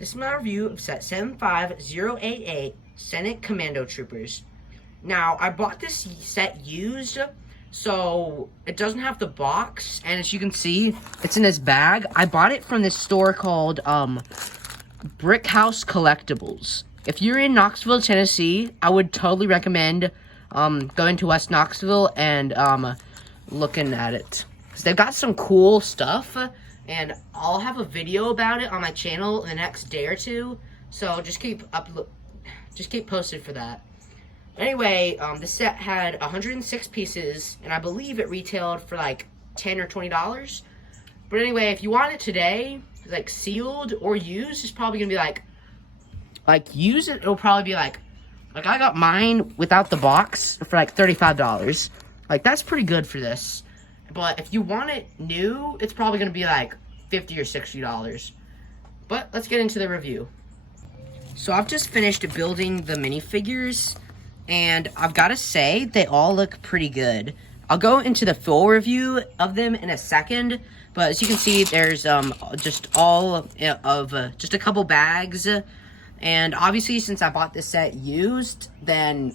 This is my review of set 75088 Senate Commando Troopers. Now, I bought this set used, so it doesn't have the box, and as you can see, it's in this bag. I bought it from this store called Brick House Collectibles. If you're in Knoxville, Tennessee, I would totally recommend going to West Knoxville and looking at it. Because they've got some cool stuff, and I'll have a video about it on my channel in the next day or two. So just keep posted for that. Anyway, the set had 106 pieces, and I believe it retailed for like $10 or $20. But anyway, if you want it today, like sealed or used, it's probably gonna be like used, it'll probably be like I got mine without the box for like $35. Like, that's pretty good for this. But if you want it new, it's probably gonna be like $50 or $60. But let's get into the review. So I've just finished building the minifigures, and I've got to say, they all look pretty good. I'll go into the full review of them in a second, but as you can see, there's just all of just a couple bags, and obviously since I bought this set used, then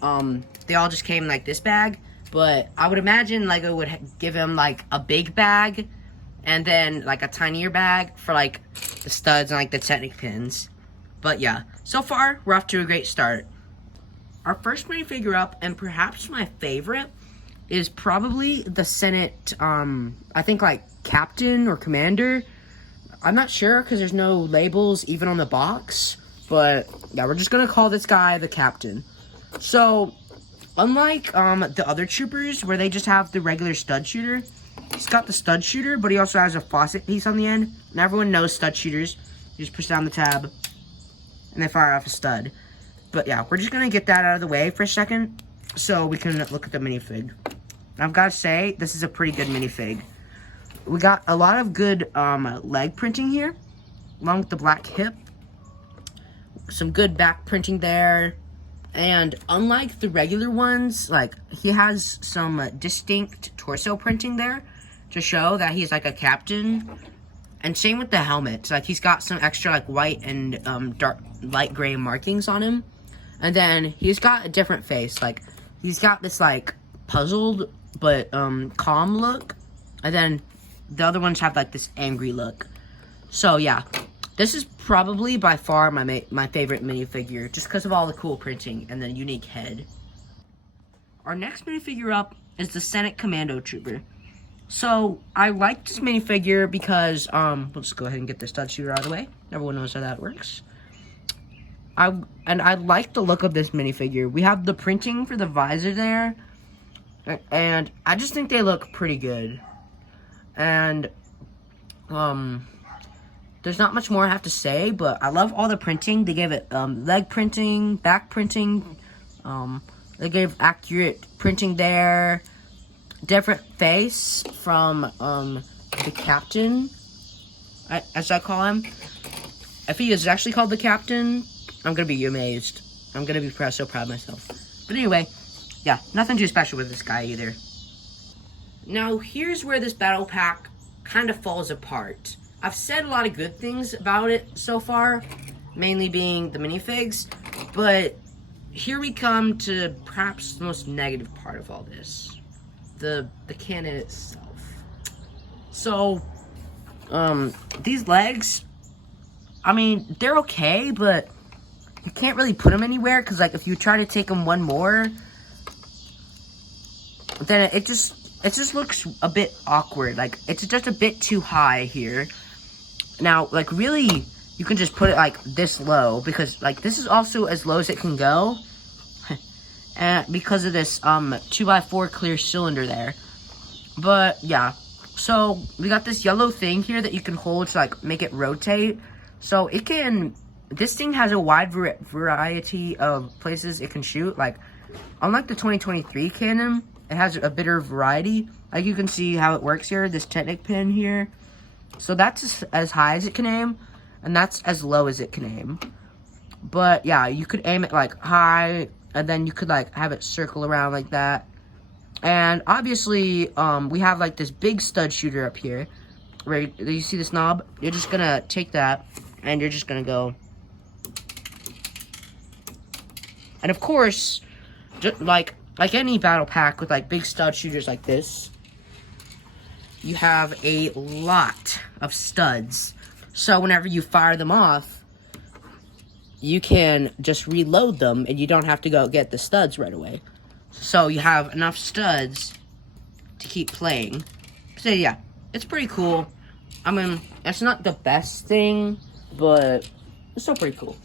they all just came in like this bag. But I would imagine Lego would give him like a big bag, and then like a tinier bag for like the studs and like the technic pins. But yeah, so far we're off to a great start. Our first minifigure up, and perhaps my favorite, is probably the Senate, I think like Captain or Commander. I'm not sure because there's no labels even on the box. But yeah, we're just gonna call this guy the Captain. So, unlike the other troopers where they just have the regular stud shooter, he's got the stud shooter, but he also has a faucet piece on the end. And everyone knows stud shooters. You just push down the tab, and they fire off a stud. But yeah, we're just gonna get that out of the way for a second, so we can look at the minifig. I've got to say, this is a pretty good minifig. We got a lot of good leg printing here, along with the black hip. Some good back printing there. And unlike the regular ones, like, he has some distinct torso printing there to show that he's like a captain. And same with the helmet. Like, he's got some extra like white and dark light gray markings on him. And then he's got a different face. Like, he's got this like puzzled but calm look. And then the other ones have like this angry look. So yeah, this is probably by far my favorite minifigure, just because of all the cool printing and the unique head. Our next minifigure up is the Senate Commando Trooper. So I like this minifigure because let's go ahead and get the stud shooter out of the way. Everyone knows how that works. I like the look of this minifigure. We have the printing for the visor there, and I just think they look pretty good. And there's not much more I have to say, but I love all the printing. They gave it leg printing, back printing. They gave accurate printing there. Different face from the captain, as I call him. If he is actually called the captain, I'm gonna be amazed. I'm gonna be so proud of myself. But anyway, yeah, nothing too special with this guy either. Now, here's where this battle pack kind of falls apart. I've said a lot of good things about it so far, mainly being the minifigs, but here we come to perhaps the most negative part of all this. The cannon itself. So, these legs, I mean, they're okay, but you can't really put them anywhere, because like if you try to take them one more, then it just looks a bit awkward. Like, it's just a bit too high here. Now, like, really, you can just put it like this low, because like this is also as low as it can go. And because of this 2x4 clear cylinder there. But yeah, so we got this yellow thing here that you can hold to like make it rotate. So it can, this thing has a wide variety of places it can shoot. Like, unlike the 2023 cannon, it has a bit of variety. Like, you can see how it works here, this technic pin here. So that's as high as it can aim, and that's as low as it can aim. But yeah, you could aim it like high, and then you could like have it circle around like that. And obviously, we have like this big stud shooter up here. Where you see this knob? You're just gonna take that, and you're just gonna go And of course, just like any battle pack with like big stud shooters like this, you have a lot of studs. So whenever you fire them off, you can just reload them and you don't have to go get the studs right away. So you have enough studs to keep playing. So yeah, it's pretty cool. I mean, it's not the best thing, but it's still pretty cool.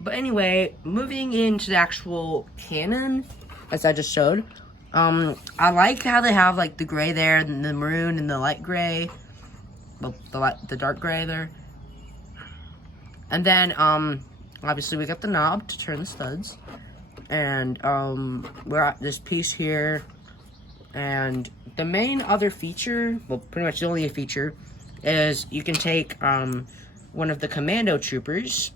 But anyway, moving into the actual cannon, as I just showed, I like how they have like the gray there, and the maroon and the light gray, well, the dark gray there. And then, obviously we got the knob to turn the studs, and we're at this piece here. And the main other feature, well, pretty much the only feature, is you can take one of the Commando Troopers,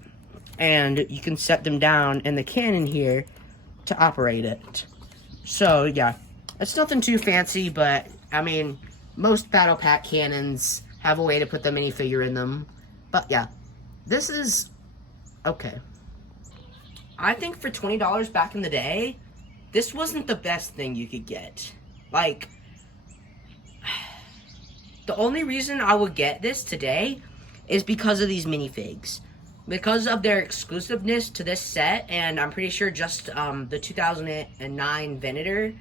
and you can set them down in the cannon here to operate it. So, yeah, it's nothing too fancy, but, I mean, most Battle Pack cannons have a way to put the minifigure in them. But, yeah, this is okay. I think for $20 back in the day, this wasn't the best thing you could get. Like, the only reason I would get this today is because of these minifigs. Because of their exclusiveness to this set, and I'm pretty sure just the 2009 Venator,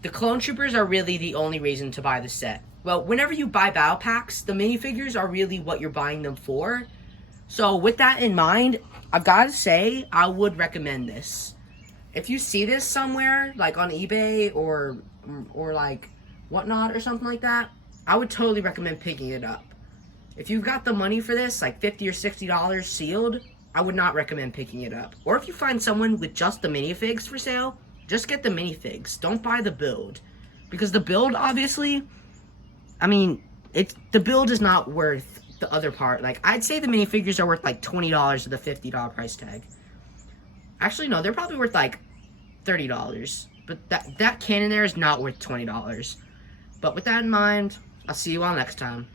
the Clone Troopers are really the only reason to buy the set. Well, whenever you buy battle packs, the minifigures are really what you're buying them for. So with that in mind, I've got to say, I would recommend this. If you see this somewhere, like on eBay or like whatnot or something like that, I would totally recommend picking it up. If you've got the money for this, like $50 or $60 sealed, I would not recommend picking it up. Or if you find someone with just the minifigs for sale, just get the minifigs. Don't buy the build. Because the build, obviously, I mean, the build is not worth the other part. Like, I'd say the minifigures are worth like $20 of the $50 price tag. Actually, no, they're probably worth like $30. But that cannon there is not worth $20. But with that in mind, I'll see you all next time.